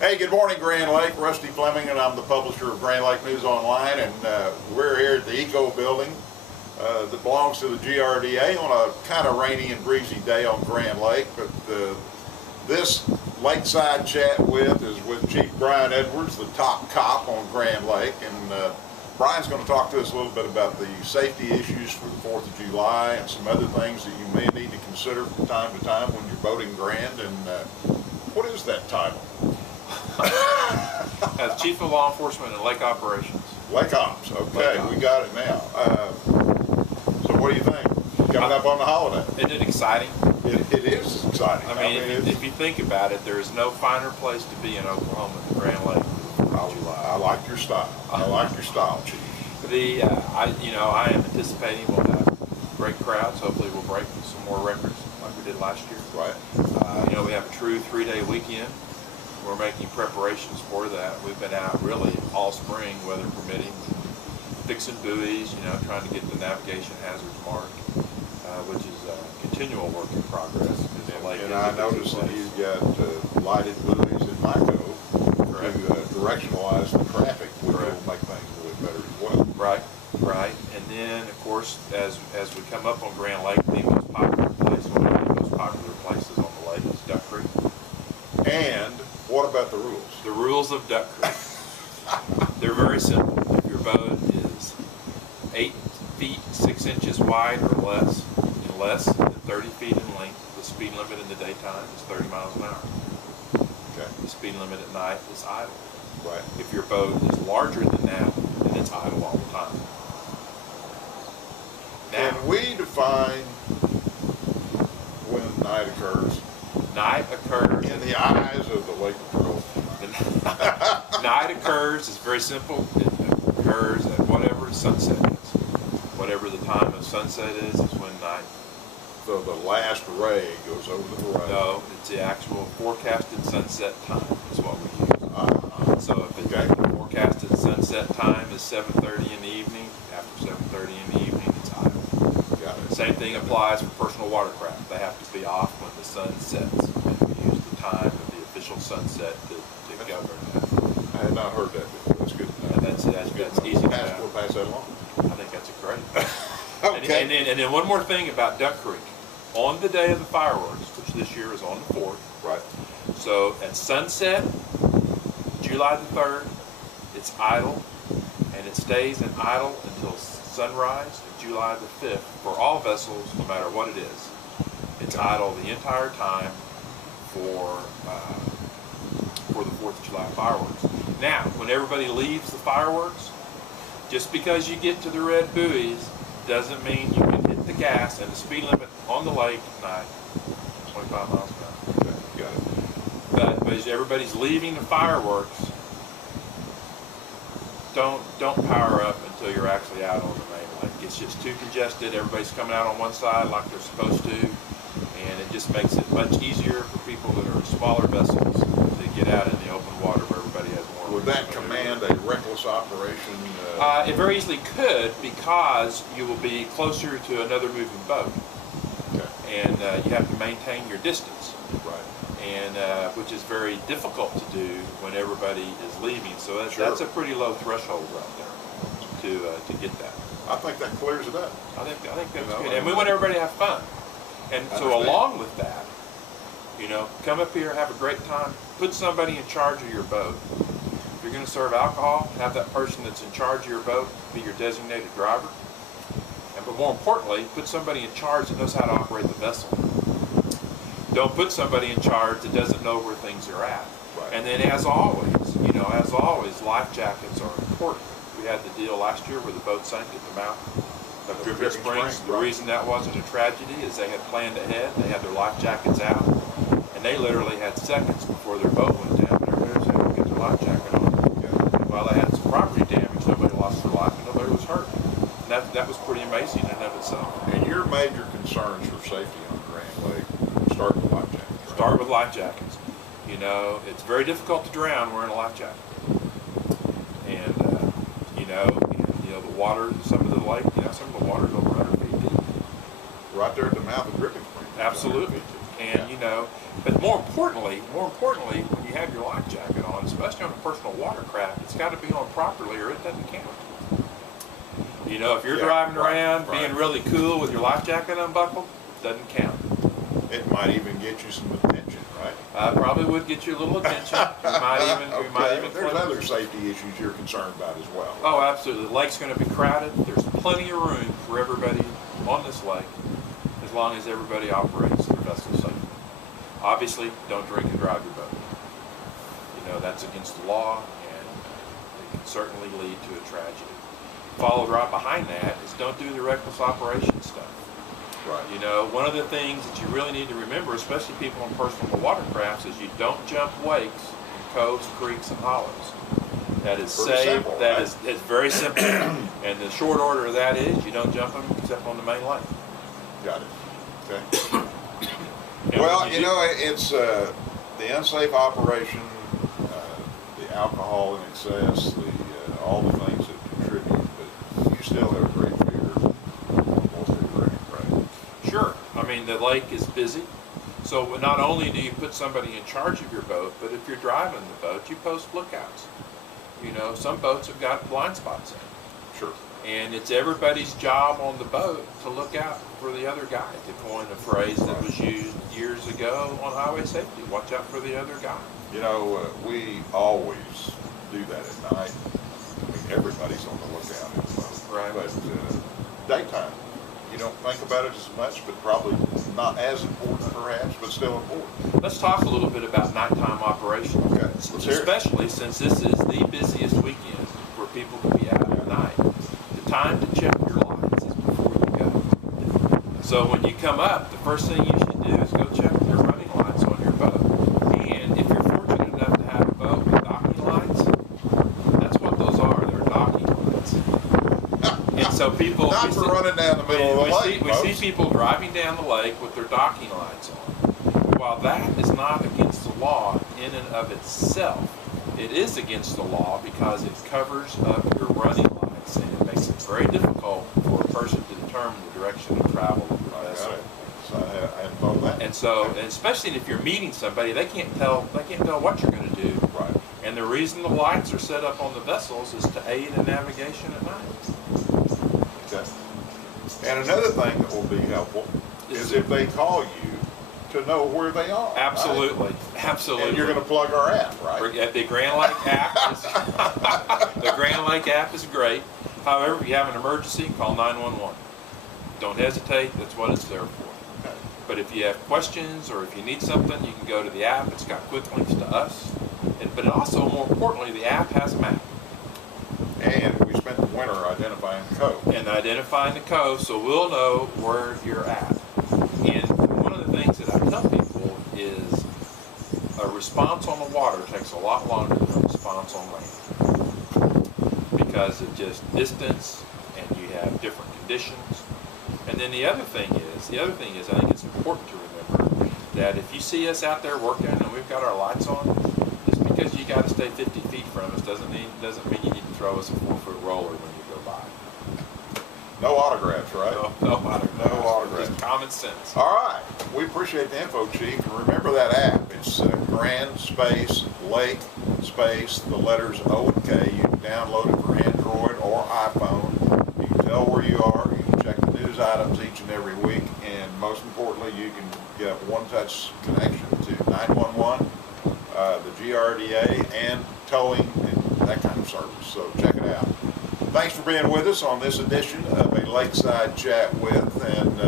Hey, good morning, Grand Lake. Rusty Fleming, and I'm the publisher of Grand Lake News Online, and we're here at the Eco Building that belongs to the GRDA on a kind of rainy and breezy day on Grand Lake. But this Lakeside Chat is with Chief Brian Edwards, the top cop on Grand Lake, and Brian's going to talk to us a little bit about the safety issues for the 4th of July and some other things that you may need to consider from time to time when you're boating Grand. And what is that title? As Chief of Law Enforcement and Lake Operations. Lake Ops, okay, Lake Ops. We got it now. So what do you think? Coming up on the holiday. Isn't it exciting? It is exciting. I mean, if you think about it, there is no finer place to be in Oklahoma than Grand Lake. I like your style. I like your style, Chief. I am anticipating we'll have great crowds. Hopefully we'll break some more records like we did last year. Right. We have a true 3-day weekend. We're making preparations for that. We've been out really all spring, weather permitting, fixing buoys, trying to get the navigation hazards marked, which is a continual work in progress. And I noticed that you've got lighted buoys in my cove to directionalize the traffic, which will make things a little better as well. Right. And then, of course, as we come up on Grand Lake, the most popular place, one of the most popular places on the lake is Duck Creek. And what about the rules? The rules of Duck Creek. They're very simple. If your boat is 8 feet 6 inches wide or less, and less than 30 feet in length, the speed limit in the daytime is 30 miles an hour. Okay. The speed limit at night is idle. Right. If your boat is larger than that, then it's idle all the time. Now, can we define when night occurs? Night occurs in the eyes of the Lake Patrol. Night occurs, it's very simple. It occurs at whatever sunset is. Whatever the time of sunset is when night. So the last ray goes over the horizon. No, it's the actual forecasted sunset time is what we use. So if the forecasted sunset time is 7:30 in the evening, after 7:30 in the evening, it's idle. Got it. Same thing applies for personal watercraft. They have to be off when the sun sets. And we use the time of the official sunset to govern that. I had not heard that before. That's good to know. And that's easy to know. We'll pass that along. I think that's great. Okay. And then one more thing about Duck Creek. On the day of the fireworks, which this year is on the 4th. Right. So at sunset, July the 3rd, it's idle, and it stays in idle until sunrise, July the 5th, for all vessels, no matter what it is. It's idle the entire time for the 4th of July fireworks. Now, when everybody leaves the fireworks, just because you get to the red buoys doesn't mean you can hit the gas, and the speed limit on the lake tonight, 25 miles an hour. Okay, got it. But as everybody's leaving the fireworks, don't power up until you're actually out on the main lake. It's just too congested. Everybody's coming out on one side like they're supposed to, and it just makes it much easier for people that are smaller vessels to get out in the open water where everybody has more. Would that command a reckless operation? It very easily could, because you will be closer to another moving boat. Okay. And you have to maintain your distance. Right. And which is very difficult to do when everybody is leaving. So that's a pretty low threshold right there to get that. I think that clears it up. I think that's good. And we want everybody to have fun. And so along with that, come up here, have a great time, put somebody in charge of your boat. If you're going to serve alcohol, have that person that's in charge of your boat be your designated driver. But more importantly, put somebody in charge that knows how to operate the vessel. Don't put somebody in charge that doesn't know where things are at. Right. And then as always, life jackets are important. We had the deal last year where the boat sank at the mouth of the Dripping Springs. The reason that wasn't a tragedy is they had planned ahead. They had their life jackets out, and they literally had seconds before their boat went down. Everybody was able to get their life jacket on. And while they had some property damage, nobody lost their life and nobody was hurt. And that was pretty amazing in and of itself. And your major concerns for safety on Grand Lake start with life jackets. Right? Start with life jackets. It's very difficult to drown wearing a life jacket. And the water, some of the lake, some of the water is over 100 feet deep. Right there at the mouth of Dripping Springs. Absolutely. And you know, but more importantly, when you have your life jacket on, especially on a personal watercraft, it's got to be on properly, or it doesn't count. You know, if you're driving around being really cool with your life jacket unbuckled, it doesn't count. It might even get you some attention, right? Probably would get you a little attention. We might even. There's other safety issues you're concerned about as well. Right? Oh, absolutely. The lake's going to be crowded. There's plenty of room for everybody on this lake, as long as everybody operates their vessel safely. Obviously, don't drink and drive your boat. You know, that's against the law, and it can certainly lead to a tragedy. Followed right behind that is don't do the reckless operation stuff. Right. You know, one of the things that you really need to remember, especially people on personal watercrafts, is you don't jump wakes in coves, creeks, and hollows. That is safe. Simple, it's very simple. And the short order of that is you don't jump them except on the main lake. Got it. Okay. Well, you know, it's the unsafe operation, the alcohol in excess, all the things that contribute, but you still have a great fear of most of the rain, right? Sure. I mean, the lake is busy. So not only do you put somebody in charge of your boat, but if you're driving the boat, you post lookouts. You know, some boats have got blind spots in. Sure. And it's everybody's job on the boat to look out for the other guy, to coin a phrase that was used years ago on highway safety. Watch out for the other guy. You know, we always do that at night. I mean, everybody's on the lookout in the boat. Right. But daytime, you don't think about it as much, but probably not as important perhaps, but still important. Let's talk a little bit about nighttime operations. Okay, let's hear it. Especially since this is the busiest weekend where people can be out at night. The time to check your lights is before you go. So when you come up, the first thing you should do is go check your running lights on your boat. And if you're fortunate enough to have a boat with docking lights, that's what those are. They're docking lights. And so people... Not for running down the middle of the lake, we see people driving down the lake with their docking lights on. While that is not against the law in and of itself, it is against the law because it covers up your running lights, and it makes it very difficult for a person to determine the direction of travel of your vessel. So I hadn't thought of that. And so, and especially if you're meeting somebody, they can't tell what you're going to do. Right. And the reason the lights are set up on the vessels is to aid in navigation at night. Okay. And another thing that will be helpful is if they call you to know where they are. Absolutely. Right? Absolutely. And you're going to plug our app, right? The Grand Lake app is the Grand Lake app is great. However, if you have an emergency, call 911. Don't hesitate. That's what it's there for. Okay. But if you have questions or if you need something, you can go to the app. It's got quick links to us. But it also, more importantly, the app has a map. And we spent the winter identifying the cove. And identifying the cove, so we'll know where you're at. And one of the things that I tell people is a response on the water takes a lot longer than a response on land, because of just distance, and you have different conditions. And then the other thing is, I think it's important to remember that if you see us out there working and we've got our lights on, just because you got to stay 50 feet from us doesn't mean you need to throw us a 4-foot roller when you go by. No autographs, right? No autographs. No autographs. Just common sense. All right. We appreciate the info, Chief. And remember that app. It's Grand Space Lake Space, the letters O and K. You can download it for Android or iPhone. You can tell where you are. You can check the news items each and every week. And most importantly, you can get a one-touch connection to 911, the GRDA, and towing and that kind of service. So check it out. Thanks for being with us on this edition of a Lakeside Chat with, and